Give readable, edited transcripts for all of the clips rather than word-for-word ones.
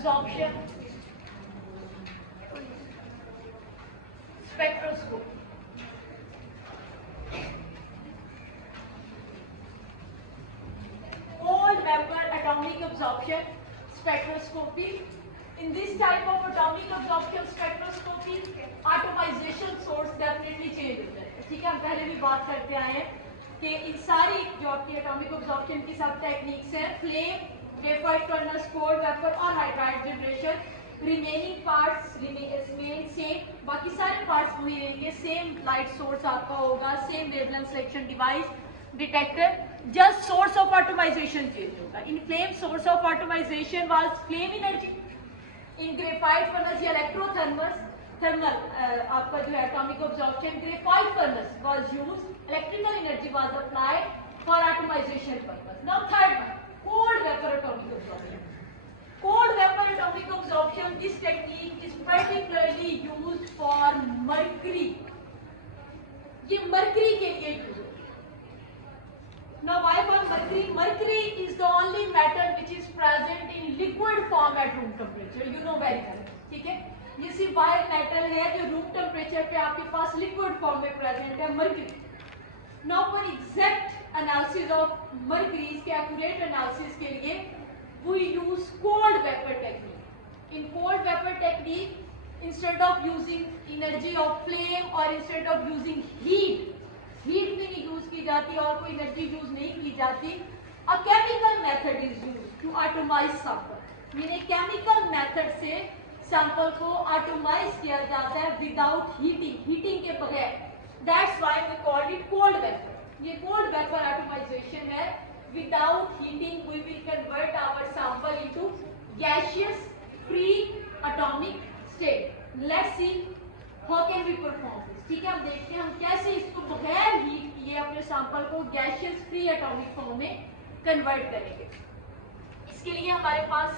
absorption spectroscope. Cold vapor atomic absorption spectroscopy. In this type of atomic absorption spectroscopy, atomization source definitely change होता है. ठीक है, हम पहले भी बात करते आए हैं कि इन सारी जो आपकी एटॉमिक ऑब्जॉर्प्शन की सब टेक्निक्स हैं, flame, vapour, furnace, cold vapour और hydride generation, remaining parts remain same, बाकी सारे पार्ट्स वही रहेंगे, सेम लाइट सोर्स आपका होगा, same wavelength selection device, detector, just source of atomization change होगा. In flame source of atomization was flame energy. In graphite furnace या thermal आपका जो है atomic absorption graphite furnace was used, electrical energy was applied for atomization purpose. Now third one, cold vapour atomic absorption. Cold vapour atomic absorption, this technique is particularly used for mercury. ये mercury के लिए use होता है. Now why for mercury? Mercury is the only metal which is present in liquid form at room temperature. You know very well. ठीक है, ये सिर्फ wire metal है जो रूम टेम्परेचर पे आपके पास लिक्विड फॉर्म में प्रेजेंट है, mercury. Now for exact analysis of mercury, इसके एक्यूरेट एनालिसिस के लिए we use cold vapour technique. In cold vapour technique, instead of using energy of flame और इंस्टेड ऑफ यूजिंग हीट भी नहीं use की जाती और कोई एनर्जी यूज नहीं की जाती. A chemical method is used to atomise sample. यानी केमिकल मेथड से सैंपल को एटमाइज किया जाता है विदाउट हीटिंग के बगैर. That's why we called it cold vapour. ये कोल्ड वेपर एटमाइजेशन है. Without heating we will convert our sample into gaseous free atomic state. Let's see how can we perform this. ठीक है, हम देखते हैं हम कैसे इसको बगैर हीट किए अपने सैंपल को गैसियस फ्री एटॉमिक फॉर्म में कन्वर्ट करेंगे. इसके लिए हमारे पास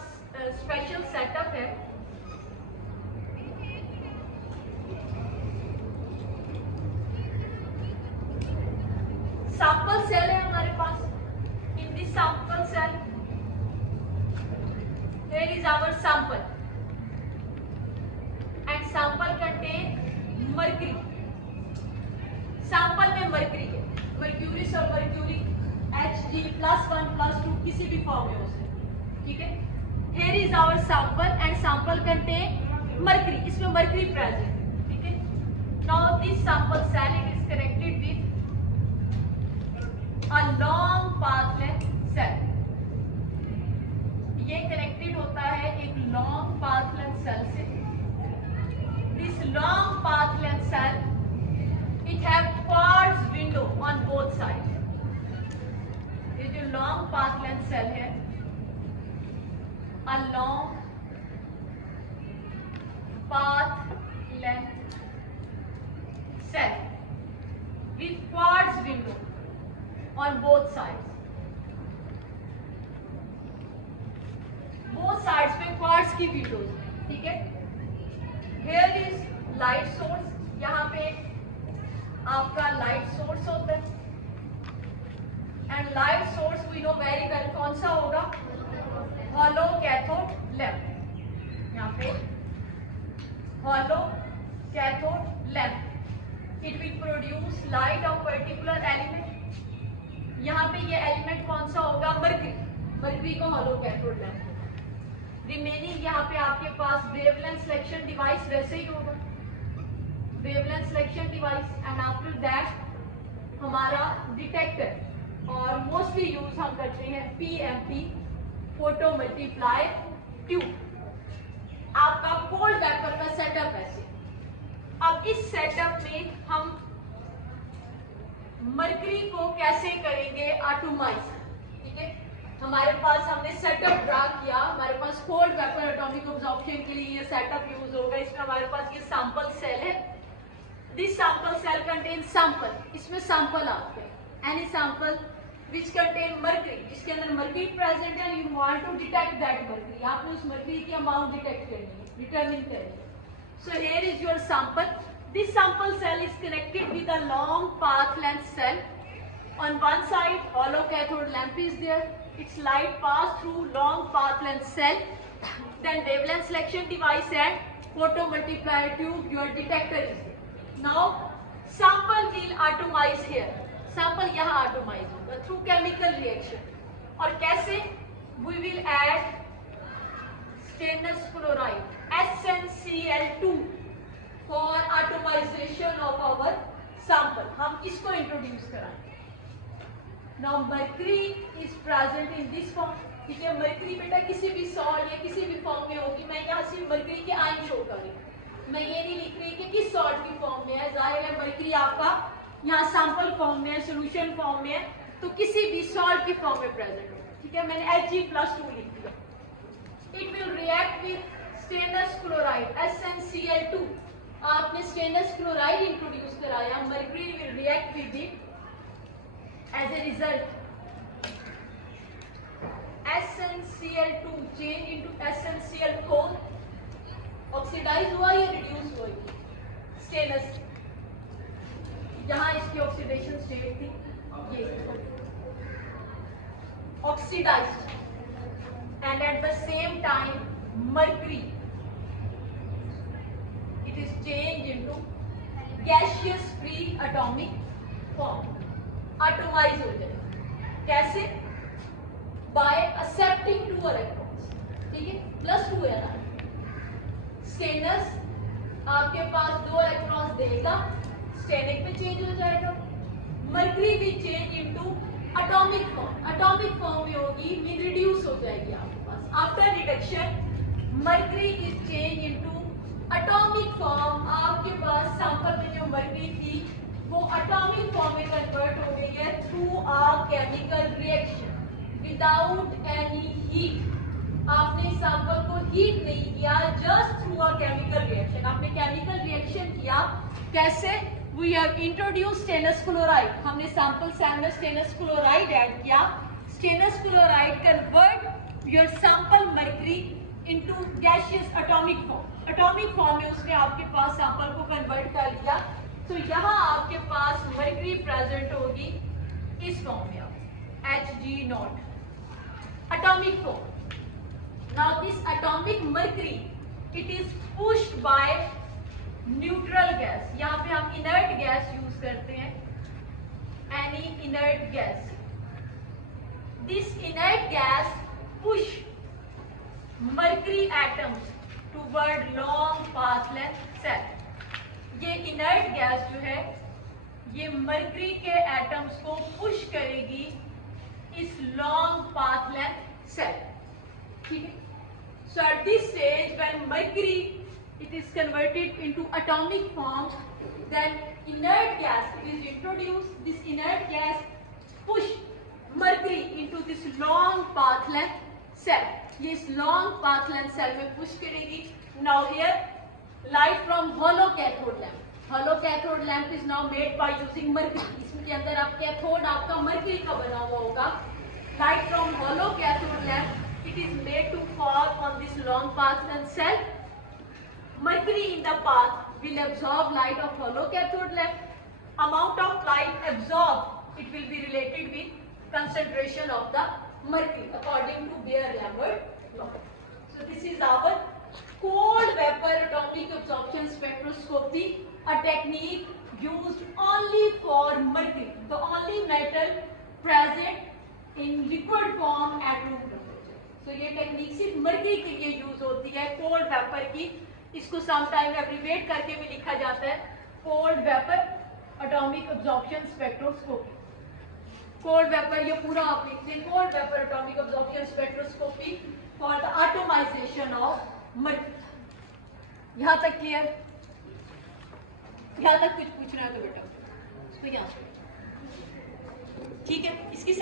स्पेशल सेटअप है. सैंपल सेल है हमारे पास. In this sample cell here is our sample and sample contain mercury. Sample में मर्क्यूरी है, मर्क्यूरिस और मर्क्यूरी Hg+1+2 किसी भी फॉर्म में हो सकते. ठीक है, here is our sample and sample contain mercury. इसमें मर्क्यूरी प्रेजेंट है. ठीक है, now this sample cell it is connected with a long path length cell. ये कनेक्टेड होता है एक लॉन्ग पाथ लेंथ सेल से. This long path length cell it have quartz window on both sides. ये जो long path length cell है, a long path length cell with quartz window on both sides. both sides पे quartz की windows है. ठीक है, here is light source. यहाँ पे आपका लाइट सोर्स होता है and light source we know very well कौन सा होगा, हॉलो कैथोड लैंप. यहाँ पे hollow cathode lamp, it will produce light of particular element. यहाँ पे ये एलिमेंट कौन सा होगा, मर्क्यूरी. मर्क्यूरी को हॉलो कैथोड लैंप होगा. रिमेनिंग यहाँ पे आपके पास वेवलेंथ सिलेक्शन डिवाइस वैसे ही होगा, wavelength selection device. And after that हमारा डिटेक्टर, और मोस्टली यूज हम करते हैं PMP, फोटो मल्टीप्लाई ट्यूब. आपका कोल्ड वेपर का सेटअप ऐसे. अब इस सेटअप में हम मर्क्यूरी को कैसे करेंगे एटमाइज. ठीक है, हमारे पास हमने सेटअप ड्रा किया. हमारे पास कोल्ड वेपर एटॉमिक ऑब्जॉर्प्शन के लिए ये सेटअप यूज होगा. इसमें हमारे पास ये सैंपल सेल है. This sample cell contain sample. इसमें सैंपल आपके any sample which contain mercury, जिसके अंदर मर्क्यूरी प्रेजेंट है. You want to detect that mercury. आपने उस मर्क्यूरी की अमाउंट डिटेक्ट करनी है, डिटरमिन करनी है. So here is your sample. This sample cell is connected with a long path length cell. On one side, hollow cathode lamp is there. Its light pass through long path length cell Then wavelength selection device and photomultiplier tube, your detector is there. Now sample will atomize here. Sample यहाँ atomize होगा through chemical reaction. और कैसे? We will add stainless chloride SnCl2 for atomization of our sample. हम इसको introduce कराएंगे. Now mercury is present in this form. ठीक है, mercury बेटा किसी भी सॉल्ट या किसी भी फॉर्म में होगी. मैं यहाँ सिर्फ मरकरी के आयन शो कर रही हूँ, मैं ये नहीं लिख रही कि किस सॉल्ट की फॉर्म में है. जाहिर है मरकरी आपका यहाँ सैंपल फॉर्म में है, सोल्यूशन फॉर्म में है, तो किसी भी सॉल्ट की फॉर्म में प्रेजेंट होगा. ठीक है, मैंने Hg+2 लिख दिया. It will react with stainless chloride SnCl2. आपने स्टेनलेस क्लोराइड इंट्रोड्यूस कराया, mercury will react with it. As a result SnCl2 change into SnCl4, oxidise हुआ या रिड्यूस हुआ? स्टेनलेस, जहां इसकी ऑक्सीडेशन स्टेट थी ये oxidised, and at the same time mercury it is changed into gaseous free atomic form. Atomize हो जाएगा. कैसे? By accepting 2 electrons. ठीक है, +2 है ना. स्टेनस आपके पास 2 इलेक्ट्रॉन्स देगा, स्टेनिक में चेंज हो जाएगा. मर्क्यूरी भी change into atomic form. Atomic form में होगी, मीन रिड्यूस हो जाएगी आपके पास. After reduction mercury is change into atomic form. आपके पास सैंपल में जो मर्क्यूरी थी वो एटॉमिक फॉर्म में कन्वर्ट हो गई है through a chemical reaction without any heat. आपने सैंपल को हीट नहीं किया, just through a chemical reaction. आपने केमिकल रिएक्शन किया. कैसे? We have introduce stainless chloride. हमने सैंपल में स्टेनलेस क्लोराइड ऐड किया. Stainless chloride convert your sample mercury into gaseous atomic form. Atomic form में उसने आपके पास सैंपल को कन्वर्ट कर लिया. तो यहाँ आपके पास मर्क्यूरी प्रेजेंट होगी इस फॉर्म में, Hg0 atomic form. Now this atomic mercury, it is pushed by neutral gas. यहाँ पे हम inert gas यूज करते हैं, any inert gas. This inert gas push mercury atoms toward long path length cell. ये inert gas जो है ये mercury के एटम्स को पुश करेगी इस लॉन्ग पाथ लेंथ सेल. ठीक है. So at this stage when mercury it is converted into atomic form, then inert gas is introduced. This inert gas push mercury into this long path length cell. ये इस long path length cell में push करेगी. Now here light from hollow cathode lamp. Hollow cathode lamp is now made by using mercury. इसके अंदर आप cathode आपका mercury का बना हुआ होगा. Light from hollow cathode lamp it is made to fall on this long path length cell. Mercury in the path will absorb light of hollow cathode lamp. Amount of light absorbed it will be related with concentration of the mercury according to Beer-Lambert law. So this is our cold vapor atomic absorption spectroscopy, a technique used only for mercury, the only metal present in liquid form at room temperature. So ये technique सिर्फ mercury के लिए use होती है, cold vapour की. इसको sometime abbreviate करके भी लिखा जाता है cold vapour atomic absorption spectroscopy. Cold vapour ये पूरा आप लिखते हैं, cold vapour atomic absorption spectroscopy for the atomisation of mercury. यहाँ तक क्लियर? यहाँ तक कुछ पूछना है तो बेटा इसको यहाँ ठीक है. इसकी